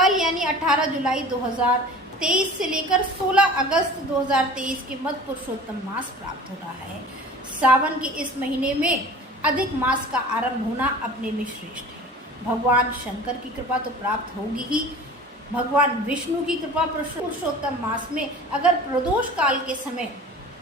कल यानी 18 जुलाई 2023 से लेकर 16 अगस्त 2023 के मध्य पुरुषोत्तम मास प्राप्त हो रहा है। सावन के इस महीने में अधिक मास का आरंभ होना अपने में श्रेष्ठ है। भगवान शंकर की कृपा तो प्राप्त होगी ही, भगवान विष्णु की कृपा पुरुषोत्तम मास में अगर प्रदोष काल के समय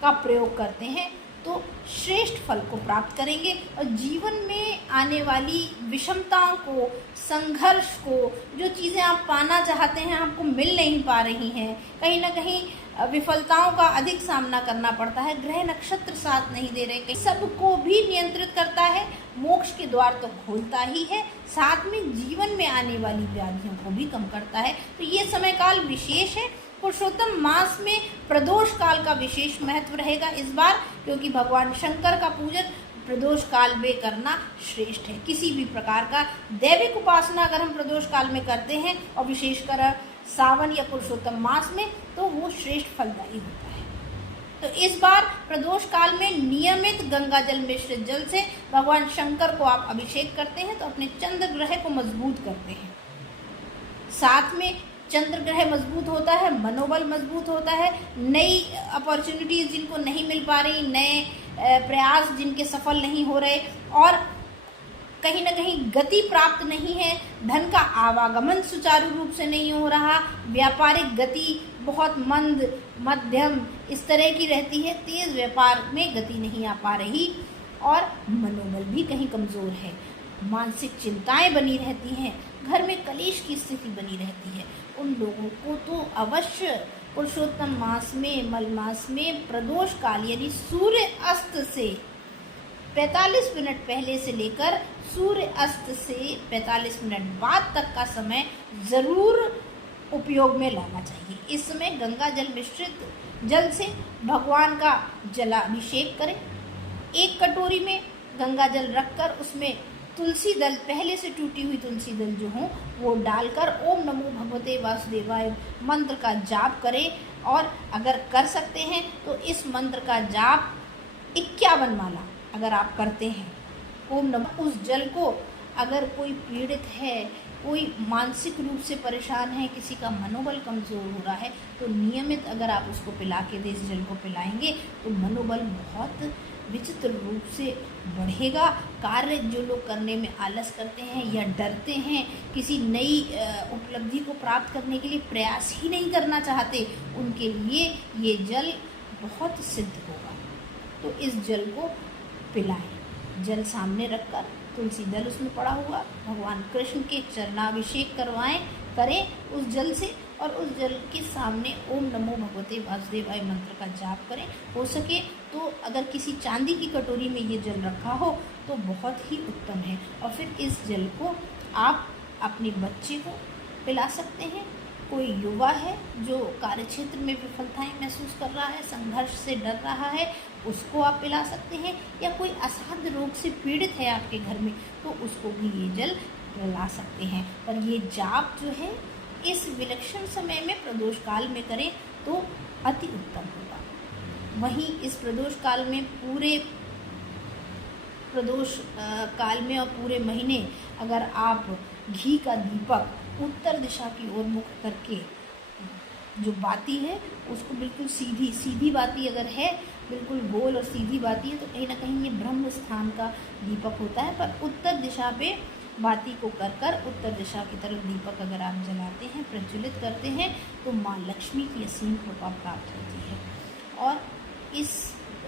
का प्रयोग करते हैं तो श्रेष्ठ फल को प्राप्त करेंगे और जीवन में आने वाली विषमताओं को, संघर्ष को, जो चीज़ें आप पाना चाहते हैं आपको मिल नहीं पा रही हैं, कहीं ना कहीं विफलताओं का अधिक सामना करना पड़ता है, ग्रह नक्षत्र साथ नहीं दे रहे, सबको भी नियंत्रित करता है, मोक्ष के द्वार तो खोलता ही है, साथ में जीवन में आने वाली व्याधियों को भी कम करता है। तो ये समय काल विशेष है। पुरुषोत्तम मास में प्रदोष काल का विशेष महत्व रहेगा इस बार, क्योंकि भगवान शंकर का पूजन प्रदोष काल में करना श्रेष्ठ है। किसी भी प्रकार का दैविक उपासना अगर हम प्रदोष काल में करते हैं और विशेषकर सावन या पुरुषोत्तम मास में, तो वो श्रेष्ठ फलदायी होता है। तो इस बार प्रदोष काल में नियमित गंगा जल मिश्रित जल से भगवान शंकर को आप अभिषेक करते हैं तो अपने चंद्र ग्रह को मजबूत करते हैं। साथ में चंद्र ग्रह मजबूत होता है, मनोबल मजबूत होता है, नई अपॉर्चुनिटीज जिनको नहीं मिल पा रही, नए प्रयास जिनके सफल नहीं हो रहे और कहीं ना कहीं गति प्राप्त नहीं है, धन का आवागमन सुचारू रूप से नहीं हो रहा, व्यापारिक गति बहुत मंद मध्यम इस तरह की रहती है, तेज व्यापार में गति नहीं आ पा रही और मनोबल भी कहीं कमज़ोर है, मानसिक चिंताएं बनी रहती हैं, घर में कलेश की स्थिति बनी रहती है, उन लोगों को तो अवश्य पुरुषोत्तम मास में, मल मास में प्रदोष काल यानी सूर्य अस्त से 45 मिनट पहले से लेकर सूर्य अस्त से 45 मिनट बाद तक का समय ज़रूर उपयोग में लाना चाहिए। इस समय गंगा जल मिश्रित जल से भगवान का जलाभिषेक करें। एक कटोरी में गंगा जल रखकर उसमें तुलसी दल, पहले से टूटी हुई तुलसी दल जो हो वो डालकर ओम नमो भगवते वासुदेवाय मंत्र का जाप करें और अगर कर सकते हैं तो इस मंत्र का जाप 51 माला अगर आप करते हैं ओम नमः, उस जल को अगर कोई पीड़ित है, कोई मानसिक रूप से परेशान है, किसी का मनोबल कमज़ोर हो रहा है तो नियमित अगर आप उसको पिला के दे, इस जल को पिलाएंगे तो मनोबल बहुत विचित्र रूप से बढ़ेगा। कार्य जो लोग करने में आलस करते हैं या डरते हैं, किसी नई उपलब्धि को प्राप्त करने के लिए प्रयास ही नहीं करना चाहते, उनके लिए ये जल बहुत सिद्ध होगा। तो इस जल को पिलाएं। जल सामने रखकर तुलसी दल उसमें पड़ा हुआ, भगवान कृष्ण के चरणाभिषेक करें उस जल से और उस जल के सामने ओम नमो भगवते वासुदेवाय मंत्र का जाप करें। हो सके तो अगर किसी चांदी की कटोरी में ये जल रखा हो तो बहुत ही उत्तम है और फिर इस जल को आप अपने बच्चे को पिला सकते हैं। कोई युवा है जो कार्यक्षेत्र में विफलताएं महसूस कर रहा है, संघर्ष से डर रहा है, उसको आप पिला सकते हैं, या कोई असाध्य रोग से पीड़ित है आपके घर में तो उसको भी ये जल पिला सकते हैं। पर ये जाप जो है इस विलक्षण समय में प्रदोष काल में करें तो अति उत्तम होगा। वहीं इस प्रदोष काल में पूरे प्रदोष काल में और पूरे महीने अगर आप घी का दीपक उत्तर दिशा की ओर मुख करके जो बाती है उसको बिल्कुल सीधी बाती अगर है, बिल्कुल गोल और सीधी बाती है तो कहीं ना कहीं ये ब्रह्म स्थान का दीपक होता है। पर उत्तर दिशा पे बाती को कर उत्तर दिशा की तरफ दीपक अगर आप जलाते हैं, प्रज्वलित करते हैं तो माँ लक्ष्मी की असीम कृपा प्राप्त होती है। और इस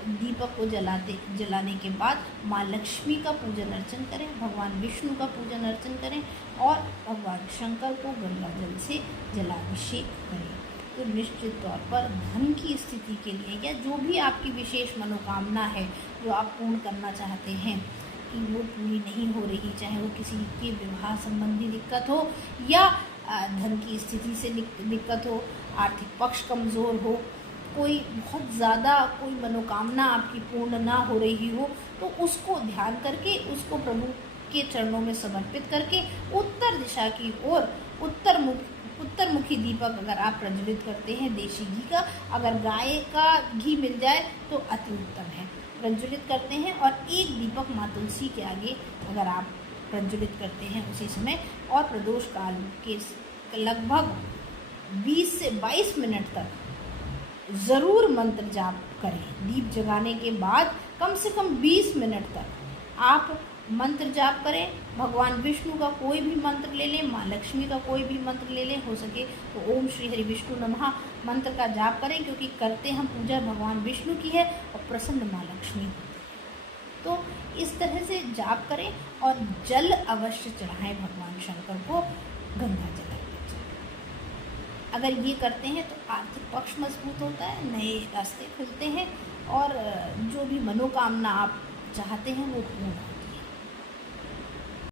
दीपक को जलाने के बाद माँ लक्ष्मी का पूजन अर्चन करें, भगवान विष्णु का पूजन अर्चन करें और भगवान शंकर को गंगा जल से जलाभिषेक करें। तो निश्चित तौर पर धन की स्थिति के लिए या जो भी आपकी विशेष मनोकामना है जो आप पूर्ण करना चाहते हैं कि वो पूरी नहीं हो रही, चाहे वो किसी के विवाह संबंधी दिक्कत हो या धन की स्थिति से दिक्कत हो, आर्थिक पक्ष कमज़ोर हो, कोई बहुत ज़्यादा कोई मनोकामना आपकी पूर्ण ना हो रही हो, तो उसको ध्यान करके उसको प्रभु के चरणों में समर्पित करके उत्तर दिशा की ओर उत्तरमुखी दीपक अगर आप प्रज्वलित करते हैं देशी घी का, अगर गाय का घी मिल जाए तो अति उत्तम है, प्रज्वलित करते हैं और एक दीपक माँ तुलसी के आगे अगर आप प्रज्वलित करते हैं उसी समय और प्रदोष काल के लगभग 20 से 22 मिनट तक ज़रूर मंत्र जाप करें। दीप जगाने के बाद कम से कम 20 मिनट तक आप मंत्र जाप करें। भगवान विष्णु का कोई भी मंत्र ले लें, माँ लक्ष्मी का कोई भी मंत्र ले लें, हो सके तो ओम श्री हरि विष्णु नमः मंत्र का जाप करें, क्योंकि करते हम पूजा भगवान विष्णु की है और प्रसन्न माँ लक्ष्मी होती है। तो इस तरह से जाप करें और जल अवश्य चढ़ाएं भगवान शंकर को, गंगा जल। अगर ये करते हैं तो आर्थिक पक्ष मजबूत होता है, नए रास्ते खुलते हैं और जो भी मनोकामना आप चाहते हैं वो पूर्ण